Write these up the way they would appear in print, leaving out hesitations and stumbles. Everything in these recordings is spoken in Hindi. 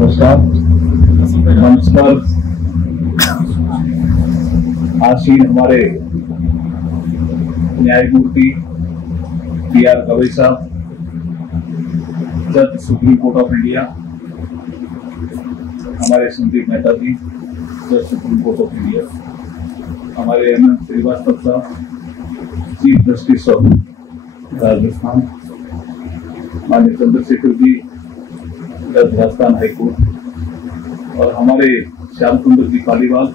नमस्कार। मंच पर आसीन हमारे न्यायमूर्ति PR गवई साहब, जज सुप्रीम कोर्ट ऑफ इंडिया, हमारे संदीप मेहता जी, जज सुप्रीम कोर्ट ऑफ इंडिया, हमारे अनंत श्रीवास्तव साहब, चीफ जस्टिस ऑफ राजस्थान, माननीय चंद्रशेखर जी, जज राजस्थान हाईकोर्ट, और हमारे श्याम सुंदर जी पालीवाल,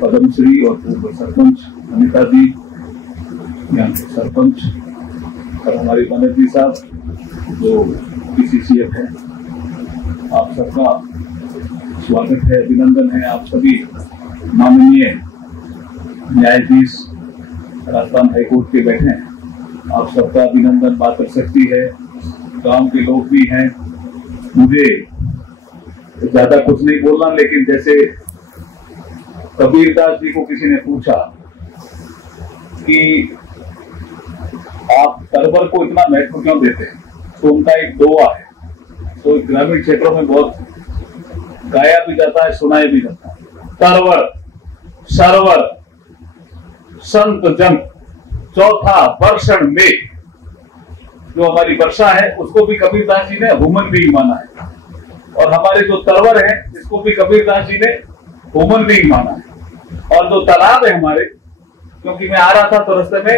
पद्मश्री और पूर्व सरपंच अनिता जी, यहाँ के सरपंच, और हमारे बनर्जी साहब जो PCCF है। आप सबका स्वागत है, अभिनंदन है। आप सभी माननीय न्यायाधीश राजस्थान हाईकोर्ट के बैठे हैं, आप सबका अभिनंदन। बात कर सकती है, गांव के लोग भी हैं। मुझे ज्यादा कुछ नहीं बोलना, लेकिन जैसे कबीरदास जी को किसी ने पूछा कि आप तरवर को इतना महत्व क्यों देते हैं, तो उनका एक दोहा है, तो ग्रामीण क्षेत्रों में बहुत गाया भी जाता है, सुनाया भी जाता है। तरवर सरवर संत जन चौथा वर्षण में, जो हमारी वर्षा है उसको भी कबीरदास जी ने ह्यूमन बीइंग माना है, और हमारे जो तरवर है इसको भी कबीरदास जी ने ह्यूमन बीइंग माना है। और जो तालाब है हमारे, क्योंकि मैं आ रहा था तो रास्ते में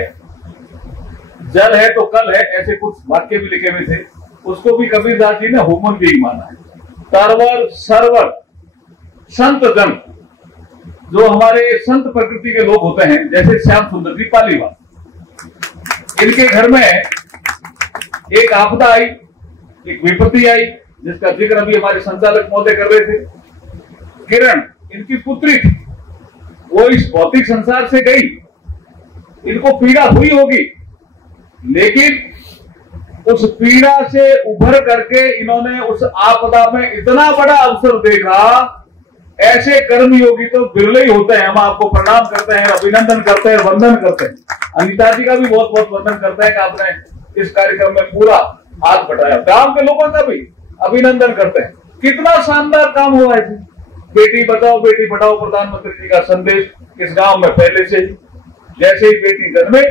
जल है तो कल है, ऐसे कुछ वाक्य भी लिखे हुए थे, उसको भी कबीरदास जी ने ह्यूमन बीइंग माना है। तरवर सरवर संत जन, जो हमारे संत प्रकृति के लोग होते हैं, जैसे श्याम सुंदर जी पालीवाल, इनके घर में एक आपदा आई, एक विपत्ति आई, जिसका जिक्र अभी हमारे संचालक महोदय कर रहे थे। किरण इनकी पुत्री थी, वो इस भौतिक संसार से गई, इनको पीड़ा हुई होगी, लेकिन उस पीड़ा से उभर करके इन्होंने उस आपदा में इतना बड़ा अवसर देखा। ऐसे कर्मयोगी तो बिरले ही होते हैं। हम आपको प्रणाम करते हैं, अभिनंदन करते हैं, वंदन करते हैं। अनिता जी का भी बहुत बहुत वंदन करते हैं कि आपने इस कार्यक्रम में पूरा हाथ बटाया। गांव के लोगों का भी अभिनंदन करते हैं, कितना शानदार काम हुआ है। बेटी बचाओ बेटी पढ़ाओ प्रधानमंत्री जी का संदेश इस गांव में पहले से ही, जैसे ही बेटी जन्मे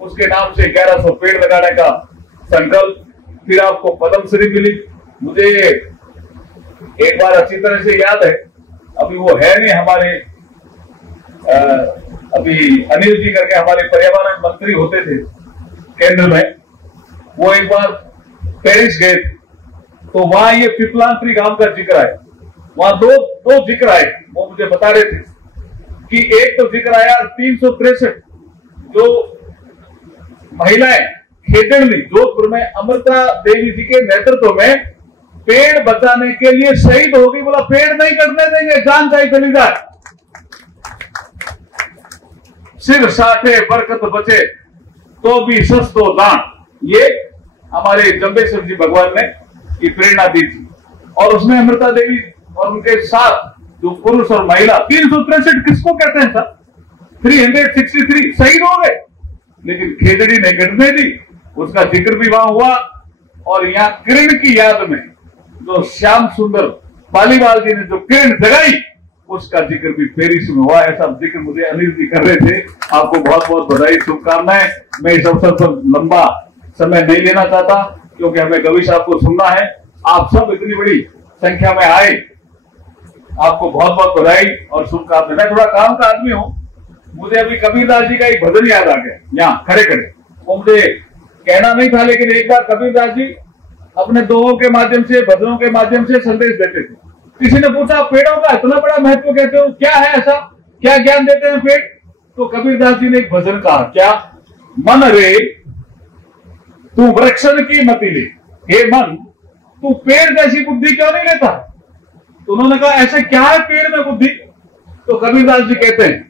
उसके नाम से 1100 पेड़ लगाने का संकल्प, फिर आपको पद्मश्री मिली। मुझे एक बार अच्छी तरह से याद है, अभी वो है नहीं हमारे, अभी अनिल जी करके हमारे पर्यावरण मंत्री होते थे केंद्र में, वो एक बार पेरिस गए, तो वहां ये पिपलांत्री गांव का जिक्र आया। वहां दो जिक्र आए, वो मुझे बता रहे थे कि एक तो जिक्र आया 363 जो महिलाएं खेतड़ी जोधपुर में अमृता देवी जी के नेतृत्व में पेड़ बचाने के लिए शहीद हो गई। बोला पेड़ नहीं कटने देंगे, जान चाहे चली जाए, सिर साठे बरकत बचे तो भी सस्तो दान। ये हमारे जम्बेश्वर जी भगवान ने की प्रेरणा दी थी, और उसमें अमृता देवी और उनके साथ जो पुरुष और महिला 363 किसको कहते हैं सर, 363 शहीद हो गए, लेकिन खेजड़ी नहीं कटने दी। उसका जिक्र भी वहां हुआ, और यहाँ किरण की याद में जो श्याम सुंदर पालीवाल जी ने जो किरण जगाई, उसका जिक्र भी पेरिस में हुआ। ऐसा जिक्र मुझे अनिल जी कर रहे थे। आपको बहुत बहुत बधाई, शुभकामनाएं। मैं इस अवसर पर लंबा समय नहीं लेना चाहता, क्योंकि हमें गवई साहब को सुनना है। आप सब इतनी बड़ी संख्या में आए, आपको बहुत बहुत बधाई और शुभकामनाएं। मैं थोड़ा काम का आदमी हूं, मुझे अभी कबीरदास जी का एक भजन याद आ गया, यहाँ खड़े खड़े, वो मुझे कहना नहीं था, लेकिन एक बार कबीरदास जी अपने दोहों के माध्यम से, भजनों के माध्यम से संदेश देते थे। किसी ने पूछा पेड़ों का इतना बड़ा महत्व कहते हो, क्या है ऐसा, क्या ज्ञान देते हैं पेड़? तो कबीरदास जी ने एक भजन कहा, क्या? मन रे तू वृक्षण की मति ले, हे मन तू पेड़ जैसी बुद्धि क्यों नहीं लेता? तो उन्होंने कहा ऐसे क्या है पेड़ में बुद्धि? तो कबीरदास जी कहते हैं,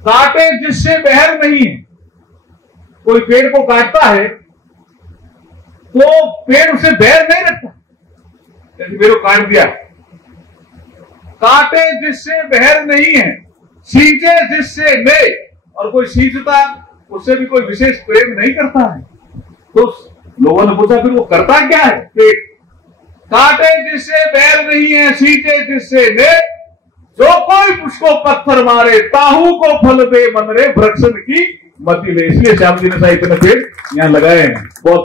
काटे जिससे बहर नहीं है। कोई पेड़ को काटता है तो पेड़ उसे बैर नहीं रखता, जैसे मेरे को काट दिया। काटे जिससे बहर नहीं है, सींचे जिससे ले, और कोई सींचता उससे भी कोई विशेष प्रेम नहीं करता है। तो लोगों ने पूछा फिर वो करता क्या है? पेड़ काटे जिससे बैर नहीं है सींचे जिससे ने, जो कोई उसको पत्थर मारे ताहू को फल दे मन रे, वृक्षण की मति ले। इसलिए श्याम जी ने साहित्य में पेड़ यहां लगाए हैं। बहुत